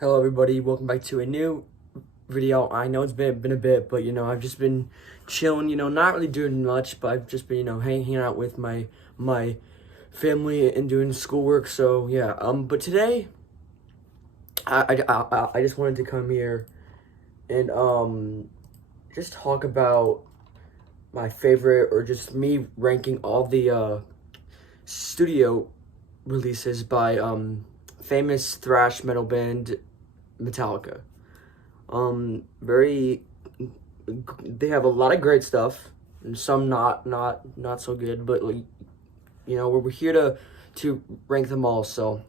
Hello everybody, welcome back to a new video. I know it's been a bit, but I've just been chilling, not really doing much, but I've just been, hanging out with my family and doing schoolwork. So yeah, but today I just wanted to come here and just talk about my favorite, or just me ranking all the studio releases by famous thrash metal band Metallica. Very, they have a lot of great stuff, and some not so good. But like, we're here to rank them all. So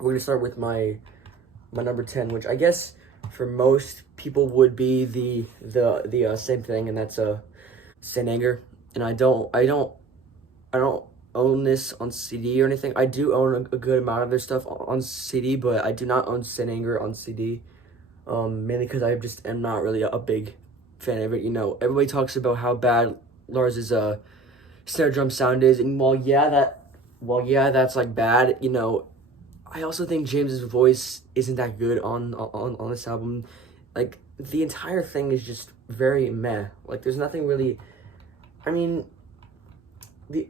we're gonna start with my number 10, which I guess for most people would be the same thing, and that's Saint Anger. And I don't own this on CD or anything. I do own a good amount of their stuff on CD, but I do not own Saint Anger on CD. Mainly because I just am not really a big fan of it. Everybody talks about how bad Lars's snare drum sound is, and while that's like bad, I also think James's voice isn't that good on this album. Like, the entire thing is just very meh. Like, there's nothing really. I mean, the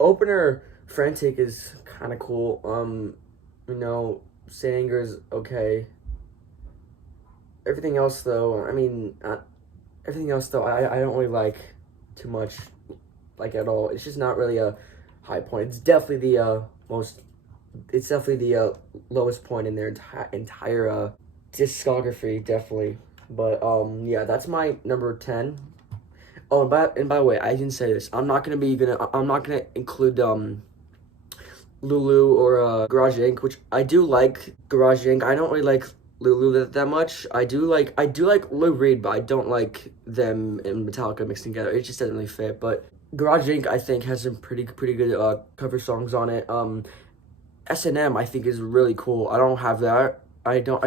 opener Frantic is kind of cool. Saint Anger is okay. Everything else though, I don't really like too much, like, at all. It's just not really a high point. It's definitely the lowest point in their entire discography, definitely. But yeah, that's my number 10. Oh, and by the way, I didn't say this. I'm not gonna include Lulu or Garage Inc., which I do like Garage Inc. I don't really like Lulu that much. I do like Lou Reed, but I don't like them and Metallica mixed together. It just doesn't really fit. But Garage Inc., I think, has some pretty good cover songs on it. S&M, I think, is really cool. I don't have that. I don't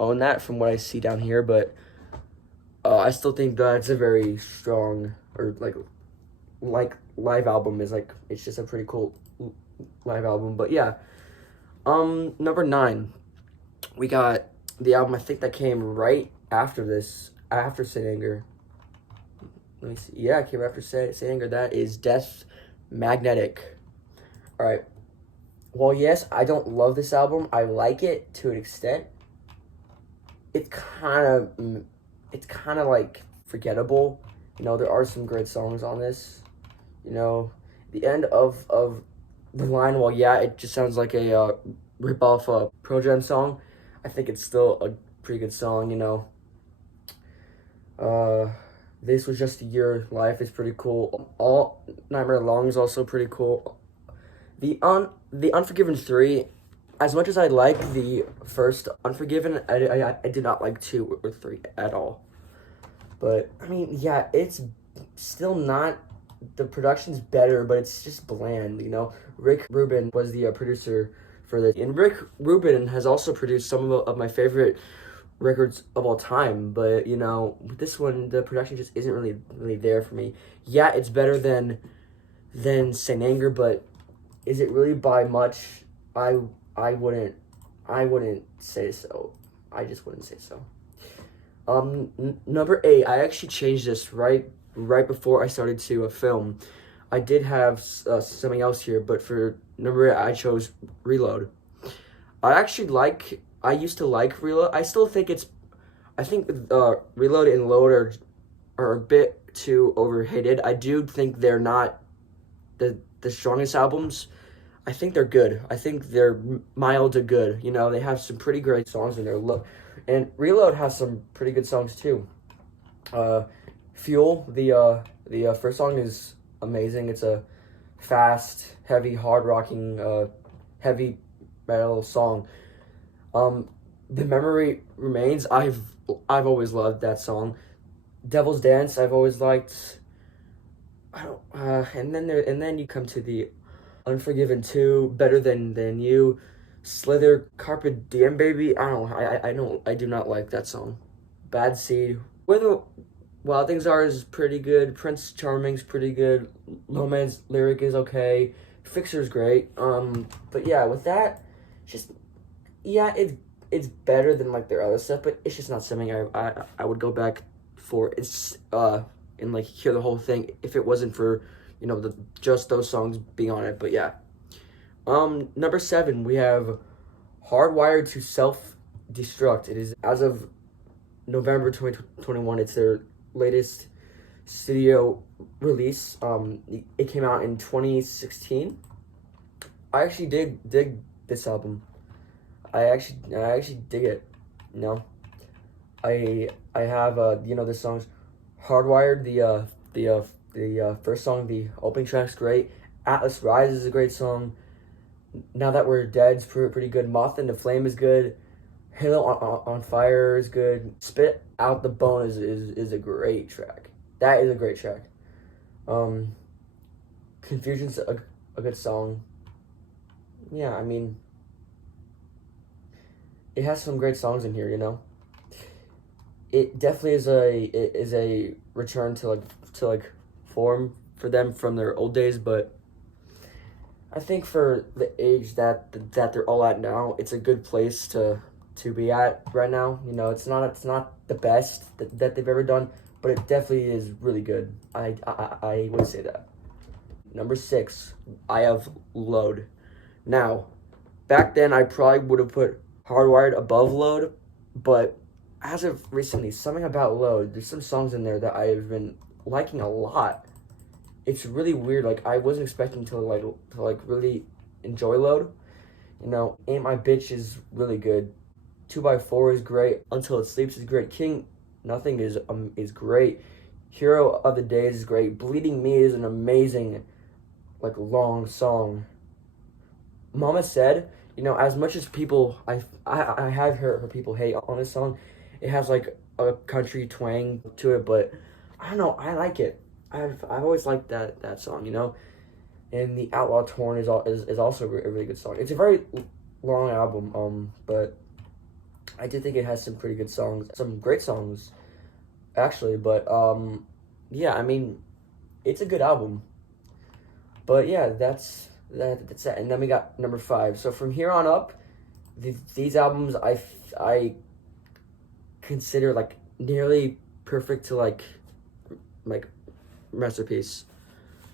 own that from what I see down here, but I still think that's a very strong, or like live album is like, it's just a pretty cool live album. But yeah, number 9, we got the album I think that came right after Saint Anger. Let me see. Yeah, it came after Saint Anger. That is Death Magnetic. All right. Well, yes, I don't love this album. I like it to an extent. It's kind of like forgettable. There are some great songs on this. The end of the line, well, yeah, it just sounds like a rip off a Pro Jam song. I think it's still a pretty good song. This Was Just a Year, Life is pretty cool. All Nightmare Long is also pretty cool. The Unforgiven 3, as much as I like the first Unforgiven, I did not like 2 or 3 at all. But I mean, yeah, it's still not. The production's better, but it's just bland. Rick Rubin was the producer for this, and Rick Rubin has also produced some of my favorite records of all time. But with this one, the production just isn't really there for me. Yeah, it's better than Saint Anger, but is it really by much? I wouldn't say so. I just wouldn't say so. Number 8, I actually changed this right before I started to film. I did have something else here, but for number 8, I chose Reload. I used to like Reload. I think Reload and Load are a bit too overhated. I do think they're not the strongest albums. I think they're good. I think they're mild to good. They have some pretty great songs in there. Look, and Reload has some pretty good songs too. Fuel, the first song is amazing. It's a fast, heavy, hard rocking, heavy metal song. The Memory Remains, I've always loved that song. Devil's Dance, I've always liked. I don't. And then you come to the Unforgiven 2, Better Than You, Slither, Carpe Diem Baby. I do not like that song. Bad Seed. Where the Wild Things Are is pretty good. Prince Charming's pretty good. Low Man's Lyric is okay. Fixer's great. But yeah, with that, just yeah, it's better than like their other stuff, but it's just not something I would go back for. It's and like hear the whole thing if it wasn't for the just those songs being on it. But yeah, number 7 we have Hardwired to Self Destruct. It is as of November 2021. It's their latest studio release. It came out in 2016. I actually dig this album. I actually dig it. You know, I have the songs Hardwired. The first song, the opening track's great. Atlas Rise is a great song. Now That We're Dead's pretty good. Moth into Flame is good. Halo on Fire is good. Spit Out the Bone is a great track. That is a great track. Confusion's a good song. Yeah, I mean, it has some great songs in here. It definitely is a return to form for them from their old days, but I think for the age that they're all at now, it's a good place to be at right now. It's not the best that they've ever done, but it definitely is really good. I would say that. Number 6, I have Load. Now, back then I probably would have put Hardwired above Load, but as of recently, something about Load, there's some songs in there that I've been liking a lot. It's really weird. Like, I wasn't expecting to really enjoy Load. Ain't My Bitch is really good. 2x4 is great. Until It Sleeps is great. King Nothing is great. Hero of the Day is great. Bleeding Me is an amazing long song. Mama Said, as much as people I have heard people hate on this song, it has a country twang to it, but I don't know, I like it. I've always liked that song, and the Outlaw Torn is also a really good song. It's a very long album, but I do think it has some pretty good songs, some great songs, actually. But yeah, I mean, it's a good album. But yeah, that's that. And then we got number 5. So from here on up, these albums I consider nearly perfect to like masterpiece.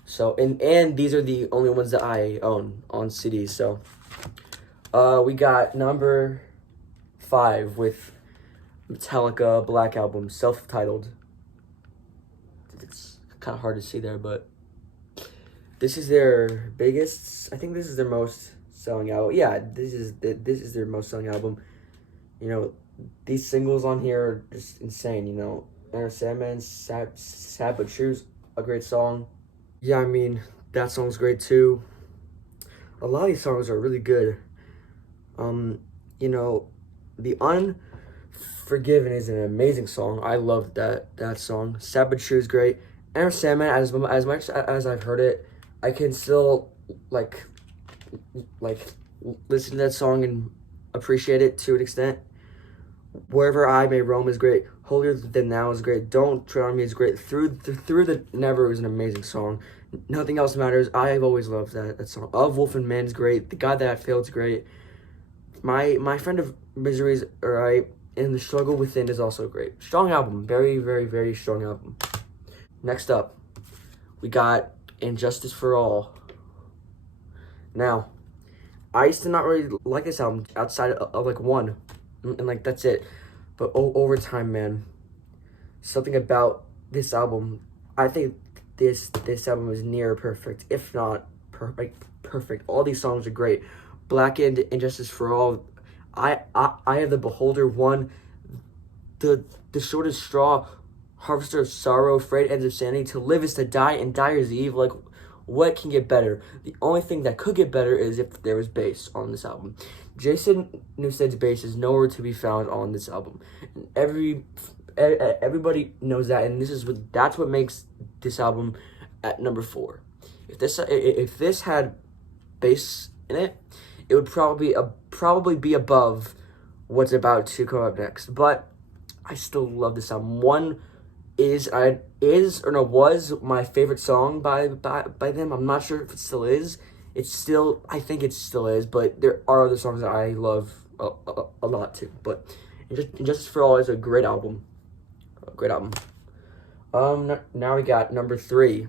So and these are the only ones that I own on CDs. So we got number 5 with Metallica Black Album, self-titled. It's kind of hard to see there, but this is their biggest. I think this is their most selling album. Yeah, this is their most selling album. These singles on here are just insane. Enter Sandman, Sad But True's a great song. Yeah, I mean, that song's great too. A lot of these songs are really good. The Unforgiven is an amazing song. I love that song. Sad But True is great. Enter Sandman, as much as I've heard it, I can still like listen to that song and appreciate it to an extent. Wherever I May Roam is great. Holier Than Thou is great. Don't Tread on Me is great. Through the Never is an amazing song. Nothing Else Matters. I have always loved that song. Of Wolf and Man is great. The God That Failed is great. My Friend of Misery is alright. And The Struggle Within is also great. Strong album. Very, very, very strong album. Next up, we got Injustice for All. Now, I used to not really like this album outside of one. And that's it. But over time, man, something about this album, I think this album is near perfect, if not perfect. All these songs are great. Blackened, Injustice for All, I have The Beholder, One, the Shortest Straw, Harvester of Sorrow, Afraid Ends of Sanity, To Live Is to Die, and Dyer's Eve. What can get better? The only thing that could get better is if there was bass on this album. Jason Newsted's bass is nowhere to be found on this album. And everybody knows that, and that's what makes this album at number 4. If this had bass in it, it would probably be above what's about to come up next. But I still love this album. One was my favorite song by them. I'm not sure if it still is. I think it still is, but there are other songs that I love a lot too. But Injustice for All is a great album. A great album. Now we got number 3.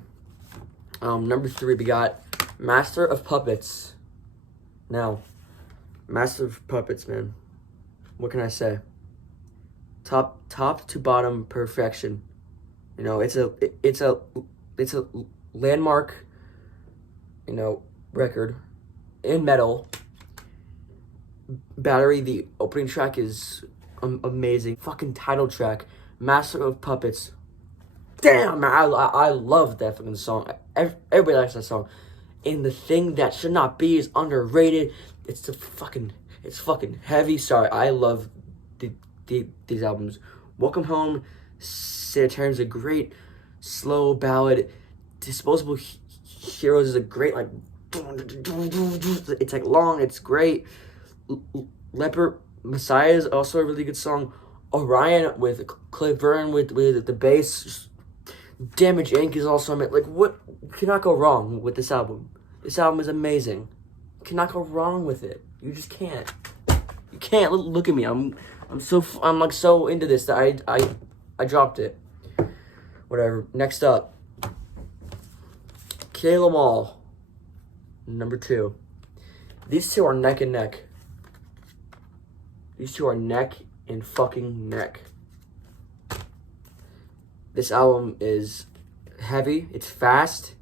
Number 3 we got Master of Puppets. Now, Master of Puppets, man. What can I say? Top to bottom perfection. You know, it's a landmark, you know, record in metal. Battery, the opening track is amazing. Fucking title track, Master of Puppets. Damn, man, I love that fucking song. Everybody likes that song. And the thing that should not be is underrated. It's fucking heavy. Sorry, I love these albums. Welcome Home, Sanitarium is a great slow ballad. Disposable Heroes is a great, like, it's like long, it's great. Leper Messiah is also a really good song. Orion with Cliff Burton with the bass. Damage Inc. is also, like, what, you cannot go wrong with this album. This album is amazing. You cannot go wrong with it. You just can't. You can't. Look at me. I'm like so into this that I dropped it. Whatever. Next up, Kill 'Em All, number 2. These two are neck and neck. These two are neck and fucking neck. This album is heavy. It's fast.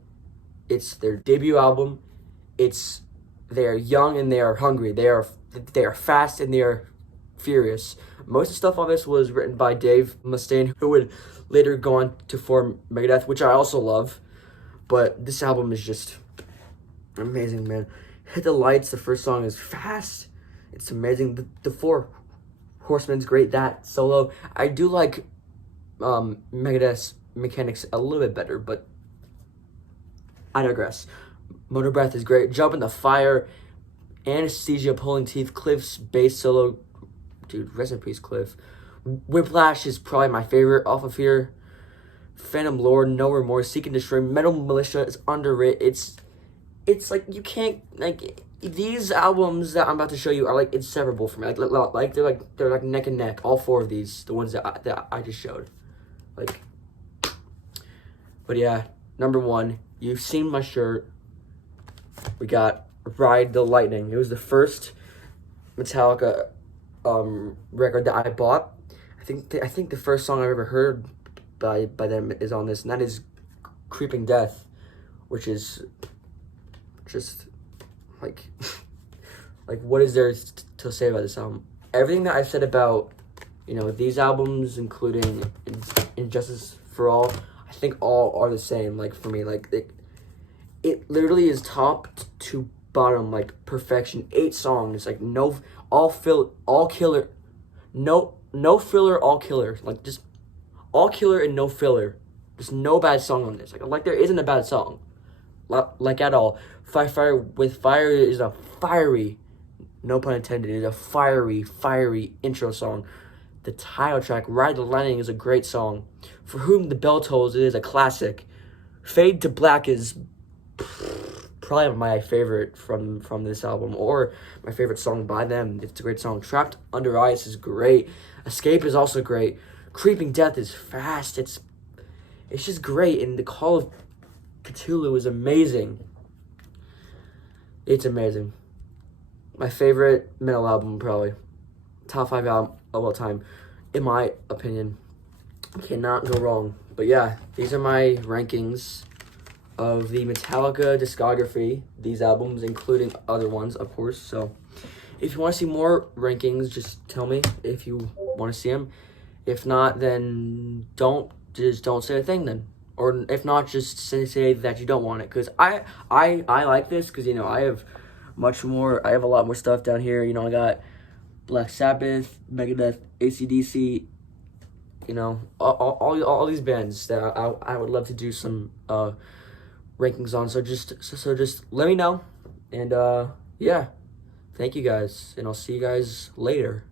It's their debut album. They are young and they are hungry. They are fast and they are furious. Most of the stuff on this was written by Dave Mustaine, who would later go on to form Megadeth, which I also love. But this album is just amazing, man. Hit the Lights, the first song, is fast. It's amazing. The Four Horsemen's great. That solo, I do like Megadeth's Mechanics a little bit better, but I digress. Motor Breath is great. Jump in the Fire, Anesthesia, Pulling Teeth, Cliff's bass solo. Dude, rest in peace, Cliff. Whiplash is probably my favorite off of here. Phantom Lord, No Remorse, Seek and Destroy, Metal Militia is underrated. It's like, you can't, like, these albums that I'm about to show you are like inseparable for me. Like they're like neck and neck. All 4 of these, the ones that I just showed. Like, but yeah, number 1, you've seen my shirt. We got Ride the Lightning. It was the first Metallica record that I bought. I think the first song I've ever heard by them is on this, and that is Creeping Death, which is just like like, what is there to say about this album? Everything that I've said about, you know, these albums, including Injustice for All, I think all are the same. Like, for me, like, it literally is top to bottom, like, perfection. 8 songs, like, no killer, no filler, all killer. Like, just all killer and no filler. There's no bad song on this. Like there isn't a bad song, like, at all. Fire with Fire is a fiery, no pun intended, is a fiery intro song. The title track, Ride the Lightning, is a great song. For Whom the Bell Tolls is a classic. Fade to Black is probably my favorite from this album, or my favorite song by them. It's a great song. Trapped Under Ice is great. Escape is also great. Creeping Death is fast. It's just great. And The Call of Cthulhu is amazing. It's amazing. My favorite metal album, probably. Top 5 album of all time, in my opinion. Cannot go wrong. But yeah, these are my rankings of the Metallica discography. These albums, including other ones, of course. So if you want to see more rankings, just tell me if you want to see them. If not, then don't say a thing then. Or if not, just say that you don't want it. Because I like this, because, you know, I have a lot more stuff down here. You know, I got Black Sabbath, Megadeth, AC/DC, you know, all these bands that I would love to do some rankings on. So just let me know. And yeah, thank you guys, and I'll see you guys later.